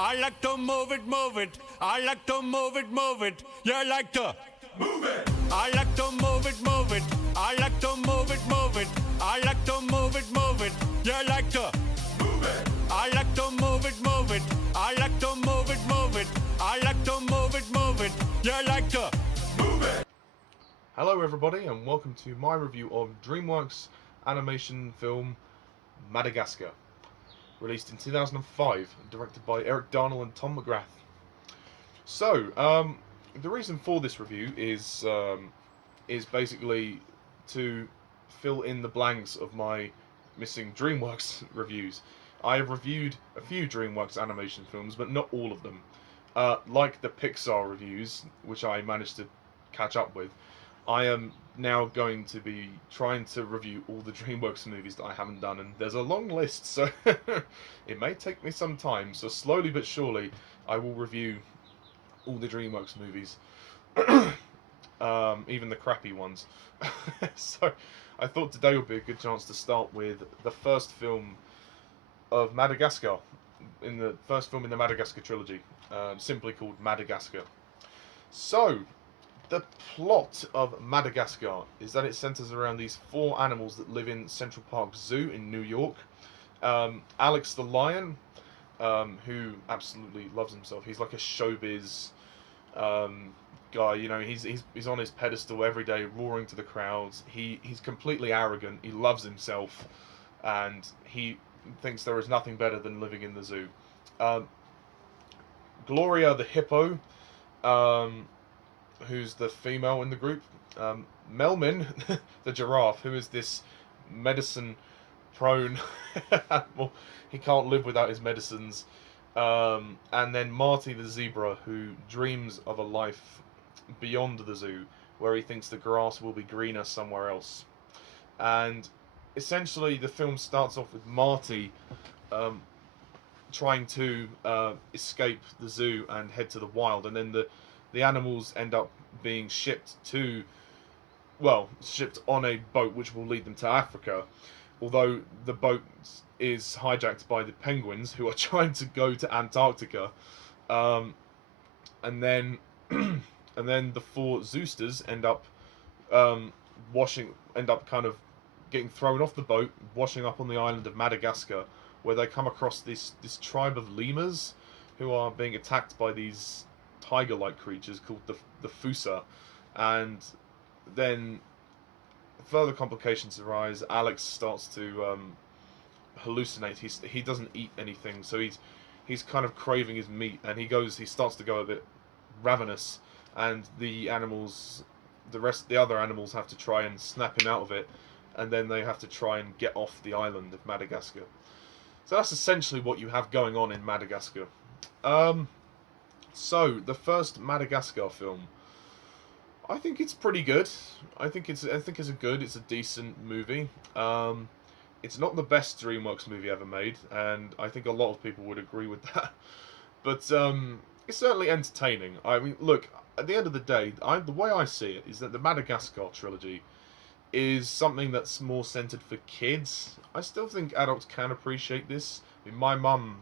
I like to move it, move it. I like to move it, move it. You like to move it. I like to move it, move it. I like to move it, move it. I like to move it, move it. You like to move it. I like to move it, move it. I like to move it, move it. I like to move it, move it. You like to move it. Hello everybody and welcome to my review of Dreamworks animation film Madagascar, released in 2005, directed by Darnell and Tom McGrath. So, the reason for this review is basically to fill in the blanks of my missing Dreamworks reviews. I have reviewed a few Dreamworks animation films, but not all of them. Like the Pixar reviews, which I managed to catch up with, I am now going to be trying to review all the Dreamworks movies that I haven't done, and there's a long list, so it may take me some time. So slowly but surely, I will review all the Dreamworks movies, even the crappy ones. So I thought today would be a good chance to start with the first film of Madagascar, in the first film in the Madagascar trilogy, simply called Madagascar. So, the plot of Madagascar is that it centers around these four animals that live in Central Park Zoo in New York. Alex the lion, who absolutely loves himself. He's like a showbiz guy. You know, he's on his pedestal every day, roaring to the crowds. He's completely arrogant. He loves himself, and he thinks there is nothing better than living in the zoo. Gloria the hippo, who's the female in the group. Melmin, the giraffe, who is this medicine-prone animal. He can't live without his medicines. And then Marty, the zebra, who dreams of a life beyond the zoo, where he thinks the grass will be greener somewhere else. And essentially, the film starts off with Marty trying to escape the zoo and head to the wild, and then the animals end up being shipped on a boat which will lead them to Africa, although the boat is hijacked by the penguins who are trying to go to Antarctica, and then the four zoosters end up kind of getting thrown off the boat, washing up on the island of Madagascar, where they come across this tribe of lemurs who are being attacked by these tiger-like creatures called the Fusa, and then further complications arise. Alex starts to hallucinate. He doesn't eat anything, so he's kind of craving his meat, and he starts to go a bit ravenous, and the other animals have to try and snap him out of it, and then they have to try and get off the island of Madagascar. So that's essentially what you have going on in Madagascar. So the first Madagascar film, I think it's pretty good. I think it's a decent movie. It's not the best Dreamworks movie ever made, and I think a lot of people would agree with that. But it's certainly entertaining. I mean, look, at the end of the day, the way I see it is that the Madagascar trilogy is something that's more centered for kids. I still think adults can appreciate this. I mean, my mum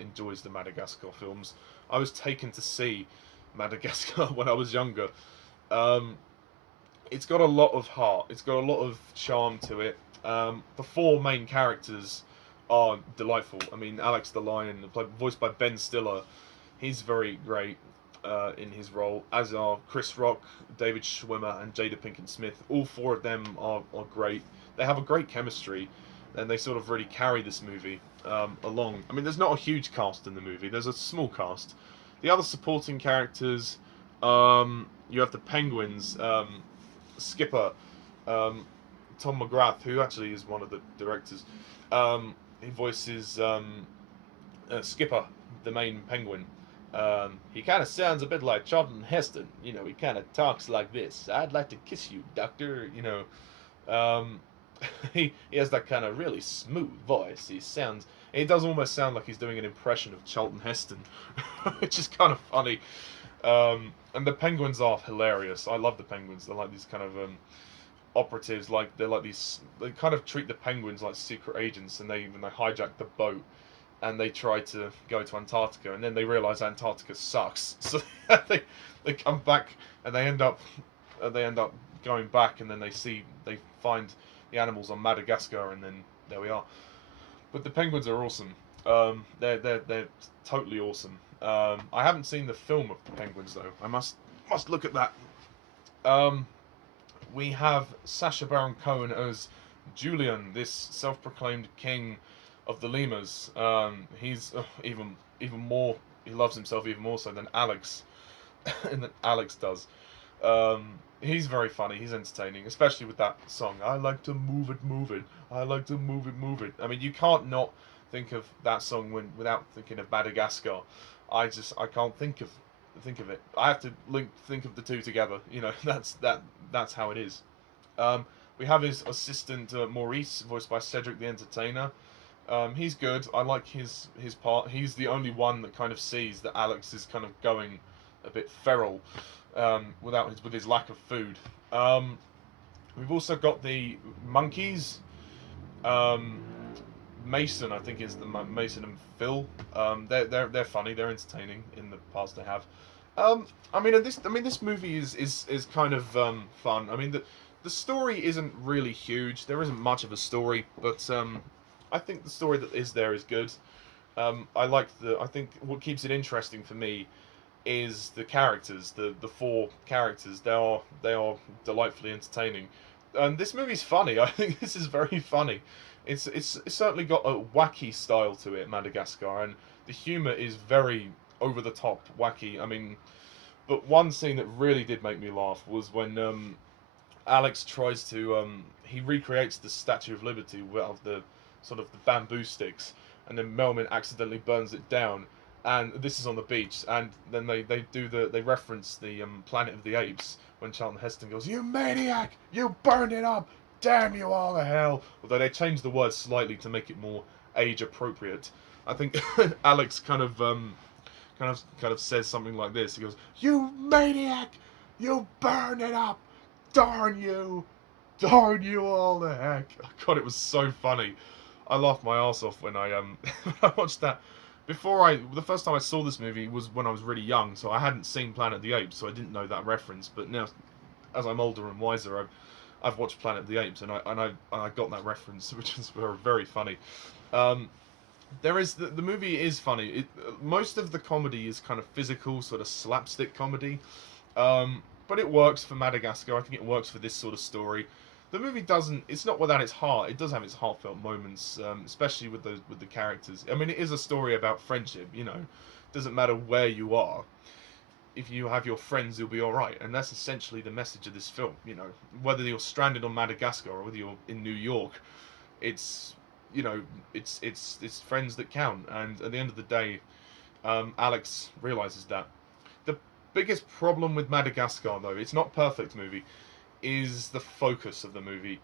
enjoys the Madagascar films. I was taken to see Madagascar when I was younger. It's got a lot of heart. It's got a lot of charm to it. The four main characters are delightful. I mean, Alex the lion, voiced by Ben Stiller, he's very great in his role, as are Chris Rock, David Schwimmer, and Jada Pinkett-Smith. All four of them are great. They have a great chemistry, and they sort of really carry this movie along. I mean, there's not a huge cast in the movie. There's a small cast. The other supporting characters, you have the penguins, Skipper, Tom McGrath, who actually is one of the directors. He voices Skipper, the main penguin. He kind of sounds a bit like Charlton Heston. You know, he kind of talks like this. "I'd like to kiss you, doctor." You know, he has that kind of really smooth voice. He does almost sound like he's doing an impression of Charlton Heston, which is kind of funny. And the penguins are hilarious. I love the penguins. They're like these kind of operatives. They kind of treat the penguins like secret agents, and they hijack the boat. and they try to go to Antarctica, and then they realise Antarctica sucks, so they come back, and they end up going back, and then they find the animals on Madagascar, and then there we are. But the penguins are awesome. They're totally awesome. I haven't seen the film of the penguins though. I must look at that. We have Sacha Baron Cohen as Julian, this self-proclaimed king of the lemurs. He's even more. He loves himself even more so than Alex, and that Alex does. He's very funny. He's entertaining, especially with that song. I like to move it, move it. I like to move it, move it. I mean, you can't not think of that song without thinking of Madagascar. I can't think of it. I have to think of the two together. You know, that's how it is. We have his assistant Maurice, voiced by Cedric the Entertainer. He's good. I like his part. He's the only one that kind of sees that Alex is kind of going a bit feral with his lack of food. We've also got the monkeys. Mason, I think, is the Mason and Phil. They're funny. They're entertaining in the parts they have. This movie is kind of fun. I mean, the story isn't really huge. There isn't much of a story, but I think the story that is there is good. I think what keeps it interesting for me is the characters, the four characters. They are delightfully entertaining. And this movie's funny. I think this is very funny. It's certainly got a wacky style to it, Madagascar, and the humour is very over the top wacky. I mean, but one scene that really did make me laugh was when Alex tries to he recreates the Statue of Liberty with the sort of the bamboo sticks, and then Melman accidentally burns it down. And this is on the beach, and then they reference the Planet of the Apes when Charlton Heston goes, "You maniac! You burned it up! Damn you all to hell!" Although they changed the word slightly to make it more age appropriate. I think Alex kind of says something like this. He goes, "You maniac! You burned it up! Darn you! Darn you all the heck!" God, it was so funny. I laughed my arse off when I watched that. The first time I saw this movie was when I was really young, so I hadn't seen Planet of the Apes, so I didn't know that reference. But now, as I'm older and wiser, I've watched Planet of the Apes, and I got that reference, which is very funny. The movie is funny. Most of the comedy is kind of physical, sort of slapstick comedy, but it works for Madagascar. I think it works for this sort of story. The movie doesn't. It's not without its heart. It does have its heartfelt moments, especially with the characters. I mean, it is a story about friendship. You know, it doesn't matter where you are. If you have your friends, you'll be all right, and that's essentially the message of this film. You know, whether you're stranded on Madagascar or whether you're in New York, it's friends that count. And at the end of the day, Alex realizes that. The biggest problem with Madagascar, though, it's not a perfect movie, is the focus of the movie.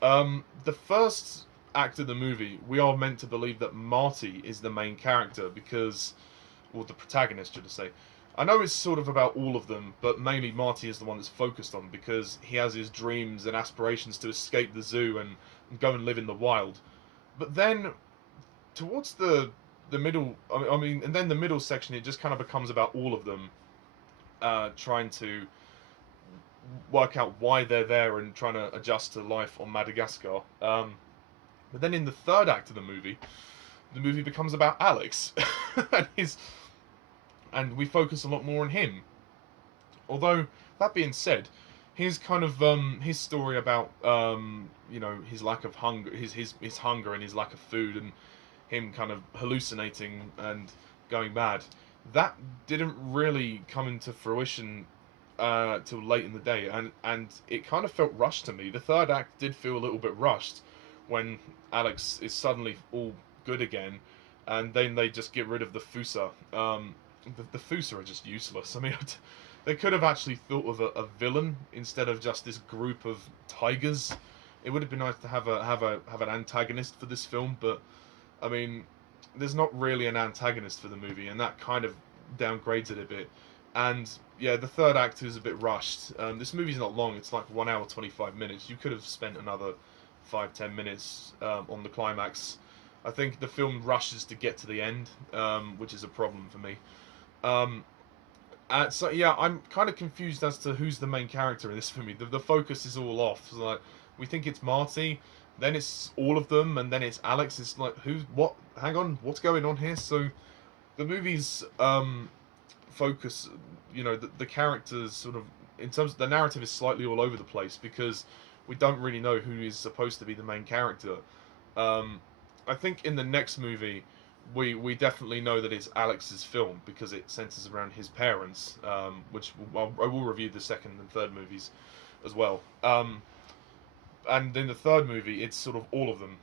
The first act of the movie, we are meant to believe that Marty is the main character because, or the protagonist, should I say. I know it's sort of about all of them, but mainly Marty is the one that's focused on because he has his dreams and aspirations to escape the zoo and go and live in the wild. But then, towards the middle, and then the middle section, it just kind of becomes about all of them trying to work out why they're there and trying to adjust to life on Madagascar. But then in the third act of the movie becomes about Alex and we focus a lot more on him. Although that being said, his kind of his story about his lack of hunger, his hunger and his lack of food, and him kind of hallucinating and going mad, that didn't really come into fruition till late in the day, and it kind of felt rushed to me. The third act did feel a little bit rushed when Alex is suddenly all good again, and then they just get rid of the Fusa. The Fusa are just useless. I mean, they could have actually thought of a villain instead of just this group of tigers. It would have been nice to have an antagonist for this film, but I mean, there's not really an antagonist for the movie, and that kind of downgrades it a bit. And yeah, the third act is a bit rushed. This movie's not long. It's like 1 hour 25 minutes. You could have spent another 5-10 minutes on the climax. I think the film rushes to get to the end, which is a problem for me. So yeah, I'm kind of confused as to who's the main character in this for me. The focus is all off. So like, we think it's Marty, then it's all of them, and then it's Alex. It's like, who's what? Hang on, what's going on here? So the movie's focus, the characters sort of, in terms of the narrative, is slightly all over the place because we don't really know who is supposed to be the main character. I think in the next movie, we definitely know that it's Alex's film because it centers around his parents, which I will review the second and third movies as well. And in the third movie, it's sort of all of them.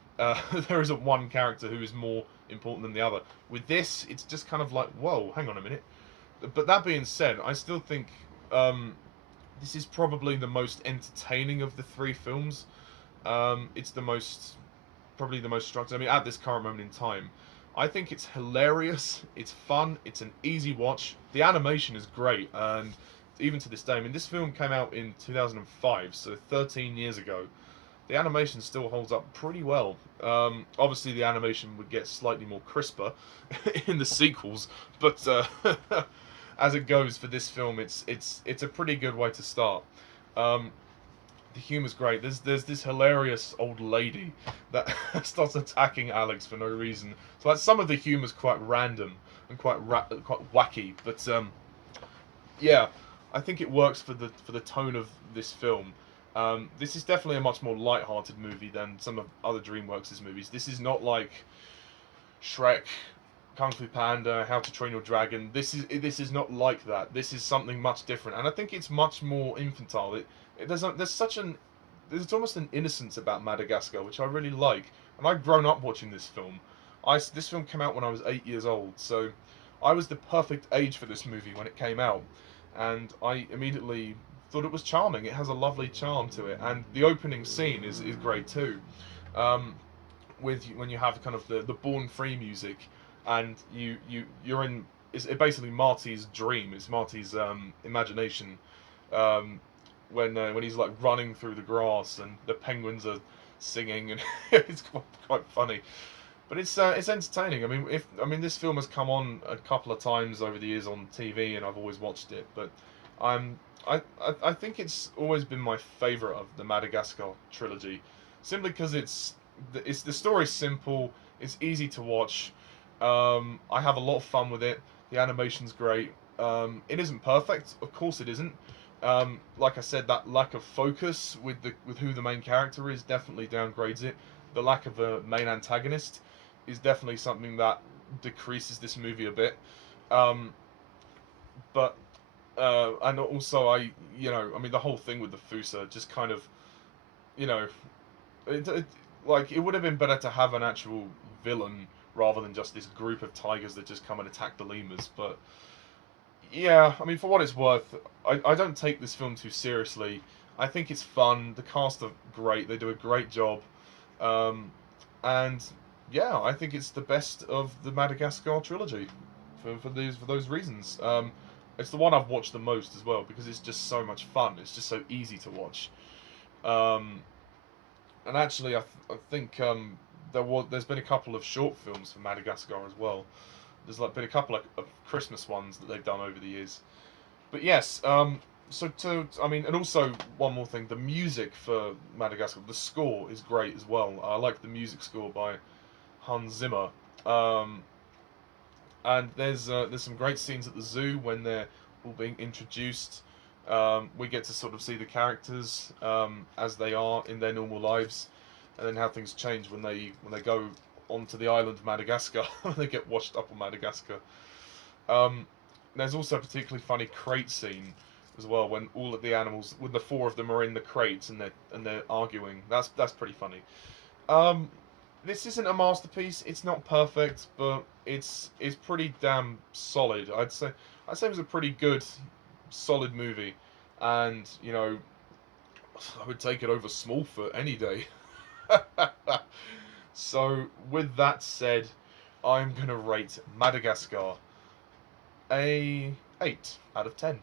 There isn't one character who is more important than the other. With this, it's just kind of like, whoa, hang on a minute. But that being said, I still think this is probably the most entertaining of the three films. It's probably the most structured. I mean, at this current moment in time, I think it's hilarious. It's fun. It's an easy watch. The animation is great, and even to this day, I mean, this film came out in 2005, so 13 years ago. The animation still holds up pretty well. Obviously, the animation would get slightly more crisper in the sequels, but as it goes for this film, it's a pretty good way to start. The humor's great. There's this hilarious old lady that starts attacking Alex for no reason. So like, some of the humor's quite random and quite wacky, but yeah, I think it works for the tone of this film. This is definitely a much more light-hearted movie than some of other DreamWorks' movies. This is not like Shrek, Kung Fu Panda, How to Train Your Dragon. This is not like that. This is something much different, and I think it's much more infantile. There's almost an innocence about Madagascar, which I really like. And I've grown up watching this film. This film came out when I was 8 years old, so I was the perfect age for this movie when it came out, and I immediately thought it was charming. It has a lovely charm to it, and the opening scene is great too. When you have kind of the Born Free music, and you're in, it's basically Marty's dream. It's Marty's imagination. When he's like running through the grass and the penguins are singing, and it's quite funny, but it's entertaining. I mean this film has come on a couple of times over the years on TV, and I've always watched it. But I think it's always been my favourite of the Madagascar trilogy, simply because the story's simple, it's easy to watch. I have a lot of fun with it. The animation's great. It isn't perfect, of course it isn't. Like I said, that lack of focus with who the main character is definitely downgrades it. The lack of a main antagonist is definitely something that decreases this movie a bit. But and also the whole thing with the Fusa just kind of, it would have been better to have an actual villain rather than just this group of tigers that just come and attack the lemurs. But yeah, I mean, for what it's worth, I don't take this film too seriously. I think it's fun. The cast are great. They do a great job. And yeah, I think it's the best of the Madagascar trilogy for those reasons. It's the one I've watched the most as well because it's just so much fun. It's just so easy to watch. And actually, I think there's been a couple of short films for Madagascar as well. There's been a couple of Christmas ones that they've done over the years. But yes, and also one more thing, the music for Madagascar, the score is great as well. I like the music score by Hans Zimmer. And there's some great scenes at the zoo when they're all being introduced. We get to sort of see the characters as they are in their normal lives, and then how things change when they go onto the island of Madagascar. They get washed up on Madagascar. There's also a particularly funny crate scene as well when all of the animals, when the four of them are in the crates and they're arguing. That's pretty funny. This isn't a masterpiece. It's not perfect, but it's pretty damn solid. I'd say it was a pretty good, solid movie, and I would take it over Smallfoot any day. So with that said, I'm gonna rate Madagascar a 8 out of 10.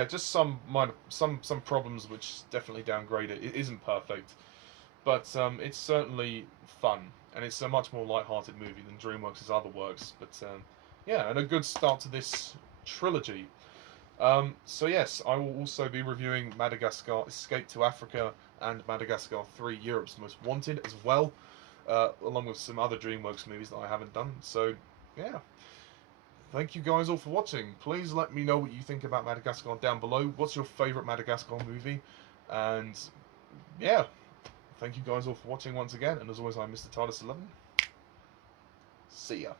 yeah, just some minor, some problems which definitely downgrade it. It isn't perfect, but it's certainly fun, and it's a much more light-hearted movie than DreamWorks' other works. But yeah, and a good start to this trilogy. So yes, I will also be reviewing Madagascar: Escape to Africa and Madagascar 3: Europe's Most Wanted as well, along with some other DreamWorks movies that I haven't done. So yeah. Thank you guys all for watching. Please let me know what you think about Madagascar down below. What's your favourite Madagascar movie? And yeah, thank you guys all for watching once again. And as always, I'm Mr. TARDIS11. See ya.